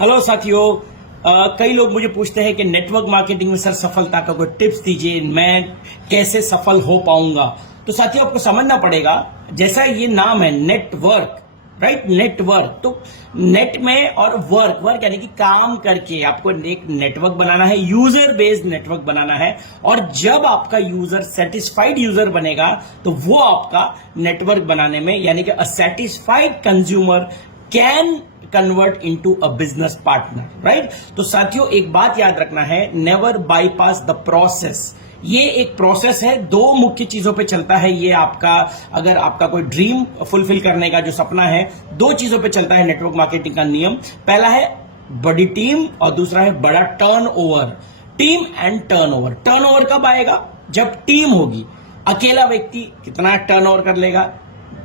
Hello साथियों। कई लोग मुझे पूछते हैं कि नेटवर्क मार्केटिंग में सर सफलता का कोई टिप्स दीजिए, मैं कैसे सफल हो पाऊंगा। तो साथियों आपको समझना पड़ेगा, जैसा ये नाम है नेटवर्क, राइट, नेटवर्क, तो नेट में और वर्क, वर्क यानी कि काम करके आपको एक नेटवर्क बनाना है, यूजर बेस्ड नेटवर्क बनाना है। और जब आपका यूजर सेटिस्फाइड यूजर बनेगा तो वो आपका नेटवर्क बनाने में, यानी कि a satisfied consumer can convert into a business partner, right. तो साथियों एक बात याद रखना है, नेवर बाईपास द प्रोसेस। ये एक प्रोसेस है, दो मुख्य चीजों पे चलता है ये आपका, अगर आपका कोई ड्रीम फुलफिल करने का जो सपना है, दो चीजों पे चलता है नेटवर्क मार्केटिंग का नियम। पहला है बड़ी टीम और दूसरा है बड़ा turnover. Team and turnover. Turnover कब आएगा? जब टीम होगी। अकेला व्यक्ति कितना टर्नओवर कर लेगा?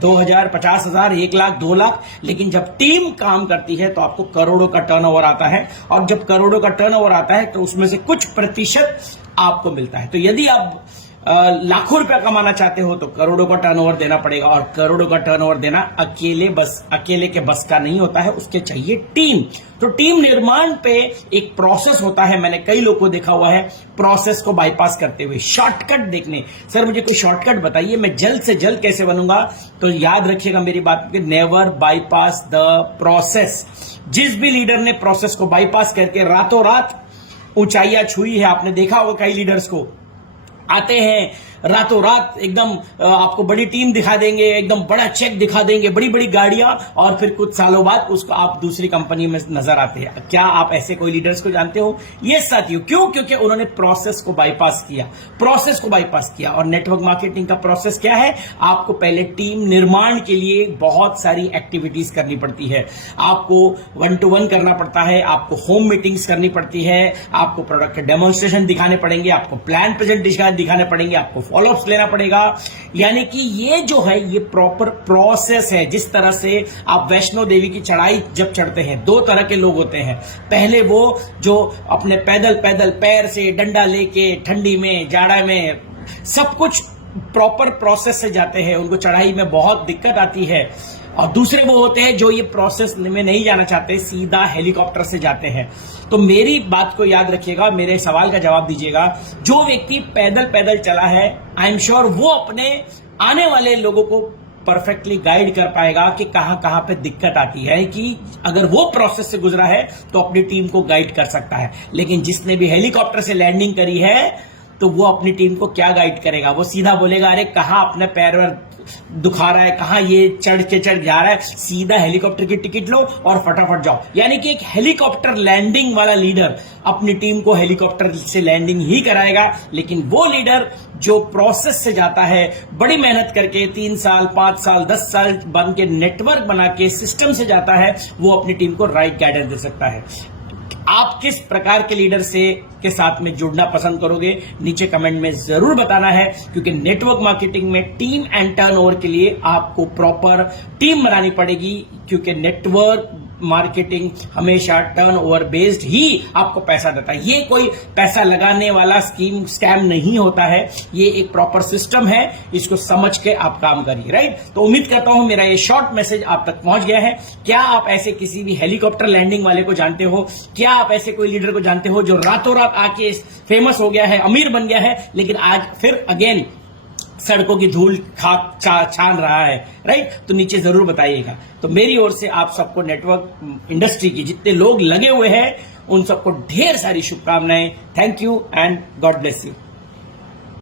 2000, 50,000, 1 लाख, 2 लाख। लेकिन जब टीम काम करती है तो आपको करोड़ों का टर्नओवर आता है, और जब करोड़ों का टर्नओवर आता है तो उसमें से कुछ प्रतिशत आपको मिलता है। तो यदि आप लाखों रुपया कमाना चाहते हो तो करोड़ों का टर्नओवर देना पड़ेगा, और करोड़ों का टर्नओवर देना अकेले के बस का नहीं होता है, उसके चाहिए टीम। तो टीम निर्माण पे एक प्रोसेस होता है। मैंने कई लोगों को देखा हुआ है प्रोसेस को बाईपास करते हुए शॉर्टकट देखने, सर मुझे कोई शॉर्टकट बताइए, मैं जल्द से जल्द कैसे बनूंगा। तो याद रखिएगा मेरी बात, नेवर बाईपास द प्रोसेस। जिस भी लीडर ने प्रोसेस को बाईपास करके रातों रात ऊंचाइयां छुई है, आपने देखा होगा कई लीडर्स को आते हैं रातों रात, एकदम आपको बड़ी टीम दिखा देंगे, एकदम बड़ा चेक दिखा देंगे, बड़ी बड़ी गाड़ियां, और फिर कुछ सालों बाद उसको आप दूसरी कंपनी में नजर आते हैं। क्या आप ऐसे कोई लीडर्स को जानते हो? ये साथियों क्यों? क्योंकि उन्होंने प्रोसेस को बाईपास किया, प्रोसेस को बाईपास किया। और नेटवर्क मार्केटिंग का प्रोसेस क्या है? आपको पहले टीम निर्माण के लिए बहुत सारी एक्टिविटीज करनी पड़ती है। आपको 1-to-1 करना पड़ता है, आपको होम मीटिंग्स करनी पड़ती है, आपको प्रोडक्ट के डेमोन्स्ट्रेशन दिखाने पड़ेंगे, आपको प्लान प्रेजेंटेशन दिखाने पड़ेंगे, आपको फॉलोअप्स लेना पड़ेगा। यानी कि ये जो है ये प्रॉपर प्रोसेस है। जिस तरह से आप वैष्णो देवी की चढ़ाई जब चढ़ते हैं, दो तरह के लोग होते हैं। पहले वो जो अपने पैदल पैदल पैर से डंडा लेके ठंडी में जाड़ा में सब कुछ प्रॉपर प्रोसेस से जाते हैं, उनको चढ़ाई में बहुत दिक्कत आती है। और दूसरे वो होते हैं जो ये प्रोसेस में नहीं जाना चाहते, सीधा हेलीकॉप्टर से जाते हैं। तो मेरी बात को याद रखिएगा, मेरे सवाल का जवाब दीजिएगा। जो व्यक्ति पैदल पैदल चला है, आई एम श्योर वो अपने आने वाले लोगों को परफेक्टली गाइड कर पाएगा कि कहां कहां पे दिक्कत आती है, कि अगर वो प्रोसेस से गुजरा है तो अपनी टीम को गाइड कर सकता है। लेकिन जिसने भी हेलीकॉप्टर से लैंडिंग करी है तो वो अपनी टीम को क्या गाइड करेगा? वो सीधा बोलेगा अरे कहां अपने पैर दुखा रहा है, कहां ये चढ़ जा रहा है, सीधा हेलीकॉप्टर की टिकट लो और फटाफट जाओ। यानी कि एक हेलीकॉप्टर लैंडिंग वाला लीडर अपनी टीम को हेलीकॉप्टर से लैंडिंग ही कराएगा। लेकिन वो लीडर जो प्रोसेस से जाता है, बड़ी मेहनत करके 3 साल, 5 साल, 10 साल बन के नेटवर्क बना के सिस्टम से जाता है, वो अपनी टीम को राइट गाइडेंस दे सकता है। आप किस प्रकार के लीडर से के साथ में जुड़ना पसंद करोगे? नीचे कमेंट में जरूर बताना है, क्योंकि नेटवर्क मार्केटिंग में टीम एंड टर्नओवर के लिए आपको प्रॉपर टीम बनानी पड़ेगी, क्योंकि नेटवर्क मार्केटिंग हमेशा टर्नओवर बेस्ड ही आपको पैसा देता है। ये कोई पैसा लगाने वाला स्कैम नहीं होता है, ये एक प्रॉपर सिस्टम है, इसको समझ के आप काम करिए, राइट। तो उम्मीद करता हूं मेरा ये शॉर्ट मैसेज आप तक पहुंच गया है। क्या आप ऐसे किसी भी हेलीकॉप्टर लैंडिंग वाले को जानते हो? क्या आप ऐसे कोई लीडर को जानते हो जो रातों रात आके फेमस हो गया है, अमीर बन गया है, लेकिन आज फिर अगेन सड़कों की धूल खाक छान रहा है, राइट? तो नीचे जरूर बताइएगा। तो मेरी ओर से आप सबको नेटवर्क इंडस्ट्री की जितने लोग लगे हुए हैं उन सबको ढेर सारी शुभकामनाएं। Thank you and God bless you.